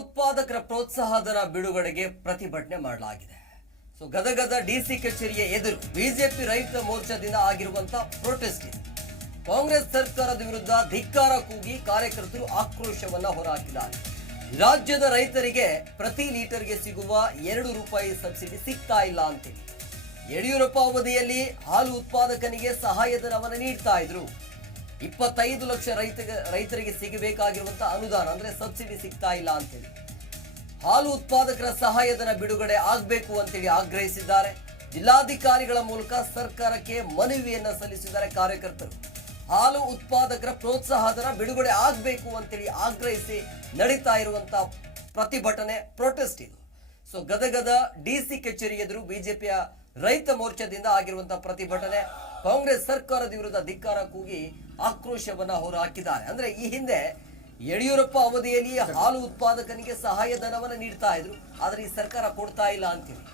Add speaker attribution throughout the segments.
Speaker 1: ಉತ್ಪಾದಕರ ಪ್ರೋತ್ಸಾಹ ದರ ಬಿಡುಗಡೆಗೆ ಪ್ರತಿಭಟನೆ ಮಾಡಲಾಗಿದೆ. ಸೊ ಗದಗದ ಡಿಸಿ ಕಚೇರಿಯ ಎದುರು ಬಿಜೆಪಿ ರೈತ ಮೋರ್ಚಾದಿಂದ ಆಗಿರುವಂತಹ ಪ್ರೊಟೆಸ್ಟ್ ಇದೆ. ಕಾಂಗ್ರೆಸ್ ಸರ್ಕಾರದ ವಿರುದ್ಧ ಧಿಕ್ಕಾರ ಕೂಗಿ ಕಾರ್ಯಕರ್ತರು ಆಕ್ರೋಶವನ್ನ ಹೊರಹಾಕಿದ್ದಾರೆ. ರಾಜ್ಯದ ರೈತರಿಗೆ ಪ್ರತಿ ಲೀಟರ್ಗೆ ಸಿಗುವ ಎರಡು ರೂಪಾಯಿ ಸಬ್ಸಿಡಿ ಸಿಗ್ತಾ ಇಲ್ಲ ಅಂತೇಳಿ ಯಡಿಯೂರಪ್ಪ ಅವಧಿಯಲ್ಲಿ ಹಾಲು ಉತ್ಪಾದಕನಿಗೆ ಸಹಾಯಧನವನ್ನು ನೀಡ್ತಾ ಇದ್ರು. ಇಪ್ಪತ್ತೈದು ಲಕ್ಷ ರೈತ ರೈತರಿಗೆ ಸಿಗಬೇಕಾಗಿರುವಂತಹ ಅನುದಾನ ಅಂದ್ರೆ ಸಬ್ಸಿಡಿ ಸಿಗ್ತಾ ಇಲ್ಲ ಅಂತೇಳಿ. ಹಾಲು ಉತ್ಪಾದಕರ ಸಹಾಯಧನ ಬಿಡುಗಡೆ ಆಗಬೇಕು ಅಂತೇಳಿ ಆಗ್ರಹಿಸಿದ್ದಾರೆ. ಜಿಲ್ಲಾಧಿಕಾರಿಗಳ ಮೂಲಕ ಸರ್ಕಾರಕ್ಕೆ ಮನವಿಯನ್ನ ಸಲ್ಲಿಸಿದ್ದಾರೆ ಕಾರ್ಯಕರ್ತರು. ಹಾಲು ಉತ್ಪಾದಕರ ಪ್ರೋತ್ಸಾಹಧನ ಬಿಡುಗಡೆ ಆಗಬೇಕು ಅಂತೇಳಿ ಆಗ್ರಹಿಸಿ ನಡೀತಾ ಇರುವಂತಹ ಪ್ರತಿಭಟನೆ ಪ್ರೊಟೆಸ್ಟ್ ಇದು. ಸೊ ಗದಗದ ಡಿಸಿ ಕಚೇರಿ ಎದುರು ಬಿಜೆಪಿಯ ರೈತ ಮೋರ್ಚಾದಿಂದ ಆಗಿರುವಂತಹ ಪ್ರತಿಭಟನೆ, ಕಾಂಗ್ರೆಸ್ ಸರ್ಕಾರದ ವಿರುದ್ಧ ಧಿಕ್ಕಾರ ಕೂಗಿ ಆಕ್ರೋಶವನ್ನ ಹಾಕಿದ್ದಾರೆ ಅಂದ್ರೆ ಈ ಹಿಂದೆ ಯಡಿಯೂರಪ್ಪ ಅವಧಿಯಲ್ಲಿ ಹಾಲು ಉತ್ಪಾದಕನಿಗೆ ಸಹಾಯ ಧನವನ್ನು ನೀಡ್ತಾ ಇದ್ರು. ಆದ್ರೆ ಈ ಸರ್ಕಾರ ಕೊಡ್ತಾ ಇಲ್ಲ ಅಂತೀವಿ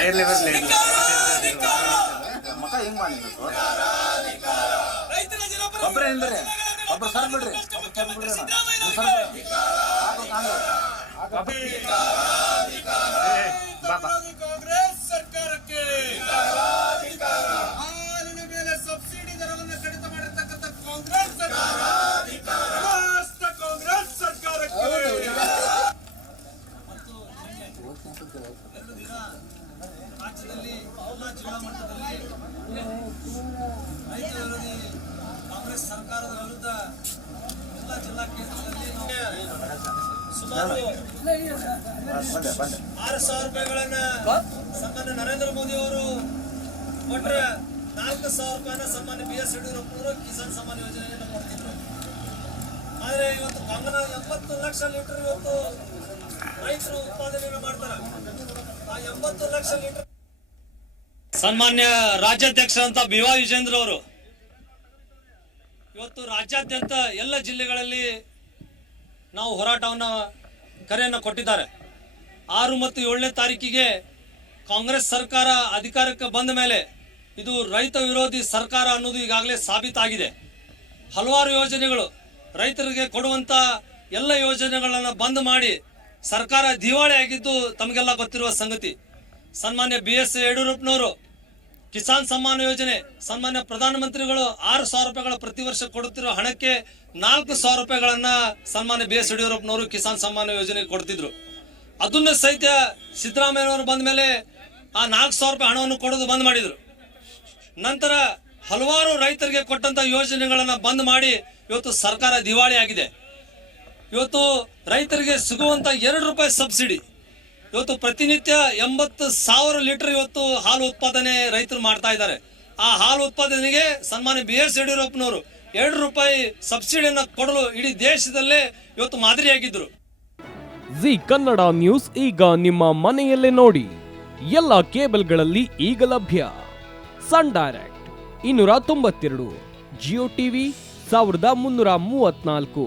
Speaker 1: ಇರ್ಲಿ
Speaker 2: ರಾಜ್ಯದಲ್ಲಿ ಎಲ್ಲಾ ಜಿಲ್ಲಾ ಮಟ್ಟದಲ್ಲಿ ರೈತ ವಿರೋಧಿ ಕಾಂಗ್ರೆಸ್ ಸರ್ಕಾರದ ವಿರುದ್ಧ ಎಲ್ಲ ಜಿಲ್ಲಾ ಕೇಂದ್ರದಲ್ಲಿ ಸುಮಾರು ಆರು ಸಾವಿರ ರೂಪಾಯಿಗಳನ್ನ ಸನ್ಮಾನ್ಯ ನರೇಂದ್ರ ಮೋದಿ ಅವರು ಕೊಟ್ಟರೆ ನಾಲ್ಕು ಸಾವಿರ ರೂಪಾಯಿನ ಸನ್ಮಾನ್ಯ ಬಿ ಎಸ್ ಯಡಿಯೂರಪ್ಪನವರು ಕಿಸಾನ್ ಸಮ್ಮಾನ್ ಯೋಜನೆಯನ್ನು ಕೊಡ್ತಿದ್ರು ಆದರೆ ಇವತ್ತು ಕಾಂಗ್ರೆಸ್ ಎಪ್ಪತ್ತು ಲಕ್ಷ ಲೀಟರ್ ಇವತ್ತು ರೈತರು ಉತ್ಪಾದನೆಯನ್ನು ಮಾಡ್ತಾರೆ. ಸನ್ಮಾನ್ಯ ರಾಜ್ಯಾಧ್ಯಕ್ಷ ಅಂತ ವಾ ವಿಜೇಂದ್ರ ಅವರು. ಇವತ್ತು ರಾಜ್ಯಾದ್ಯಂತ ಎಲ್ಲ ಜಿಲ್ಲೆಗಳಲ್ಲಿ ನಾವು ಹೋರಾಟವನ್ನು ಕರೆಯನ್ನು ಕೊಟ್ಟಿದ್ದಾರೆ. ಆರು ಮತ್ತು ಏಳನೇ ತಾರೀಕಿಗೆ ಕಾಂಗ್ರೆಸ್ ಸರ್ಕಾರ ಅಧಿಕಾರಕ್ಕೆ ಬಂದ ಮೇಲೆ ಇದು ರೈತ ವಿರೋಧಿ ಸರ್ಕಾರ ಅನ್ನೋದು ಈಗಾಗಲೇ ಸಾಬೀತಾಗಿದೆ. ಹಲವಾರು ಯೋಜನೆಗಳು ರೈತರಿಗೆ ಕೊಡುವಂತ ಎಲ್ಲ ಯೋಜನೆಗಳನ್ನು ಬಂದ್ ಮಾಡಿ ಸರ್ಕಾರ ದಿವಾಳಿ ಆಗಿದ್ದು ತಮಗೆಲ್ಲ ಗೊತ್ತಿರುವ ಸಂಗತಿ. ಸನ್ಮಾನ್ಯ ಬಿ ಎಸ್ ಯಡಿಯೂರಪ್ಪನವರು ಕಿಸಾನ್ ಸಮ್ಮಾನ ಯೋಜನೆ, ಸನ್ಮಾನ್ಯ ಪ್ರಧಾನಮಂತ್ರಿಗಳು ಆರು ಸಾವಿರ ರೂಪಾಯಿಗಳ ಪ್ರತಿ ವರ್ಷ ಕೊಡುತ್ತಿರುವ ಹಣಕ್ಕೆ ನಾಲ್ಕು ಸಾವಿರ ರೂಪಾಯಿಗಳನ್ನ ಸನ್ಮಾನ್ಯ ಬಿ ಎಸ್ ಯಡಿಯೂರಪ್ಪನವರು ಕಿಸಾನ್ ಸಮ್ಮಾನ ಯೋಜನೆ ಕೊಡ್ತಿದ್ರು. ಅದನ್ನ ಸಹಿತ ಸಿದ್ದರಾಮಯ್ಯನವರು ಬಂದ ಮೇಲೆ ಆ ನಾಲ್ಕು ಸಾವಿರ ರೂಪಾಯಿ ಹಣವನ್ನು ಕೊಡೋದು ಬಂದ್ ಮಾಡಿದ್ರು. ನಂತರ ಹಲವಾರು ರೈತರಿಗೆ ಕೊಟ್ಟಂತ ಯೋಜನೆಗಳನ್ನ ಬಂದ್ ಮಾಡಿ ಇವತ್ತು ಸರ್ಕಾರ ದಿವಾಳಿ ಆಗಿದೆ. ಇವತ್ತು ರೈತರಿಗೆ ಸಿಗುವಂತ ಎರಡು ರೂಪಾಯಿ ಸಬ್ಸಿಡಿ. ಇವತ್ತು ಪ್ರತಿನಿತ್ಯ ಎಂಬತ್ತು ಸಾವಿರ ಲೀಟರ್ ಇವತ್ತು ಹಾಲು ಉತ್ಪಾದನೆ ರೈತರು ಮಾಡ್ತಾ ಇದ್ದಾರೆ. ಆ ಹಾಲು ಉತ್ಪಾದನೆಗೆ ಸನ್ಮಾನ್ಯ ಬಿ ಎಸ್ ಯಡಿಯೂರಪ್ಪನವರು ಎರಡು ರೂಪಾಯಿ ಸಬ್ಸಿಡಿಯನ್ನು ಕೊಡಲು ಇಡೀ ದೇಶದಲ್ಲೇ ಇವತ್ತು ಮಾದರಿಯಾಗಿದ್ದರು
Speaker 3: ಜಿ ಕನ್ನಡ ನ್ಯೂಸ್ ಈಗ ನಿಮ್ಮ ಮನೆಯಲ್ಲೇ ನೋಡಿ. ಎಲ್ಲ ಕೇಬಲ್ಗಳಲ್ಲಿ ಈಗ ಲಭ್ಯ. ಸನ್ ಡೈರೆಕ್ಟ್ ಇನ್ನೂರ ತೊಂಬತ್ತೆರಡು, ಜಿಯೋ ಟಿವಿ ಸಾವಿರದ ಮುನ್ನೂರ ಮೂವತ್ನಾಲ್ಕು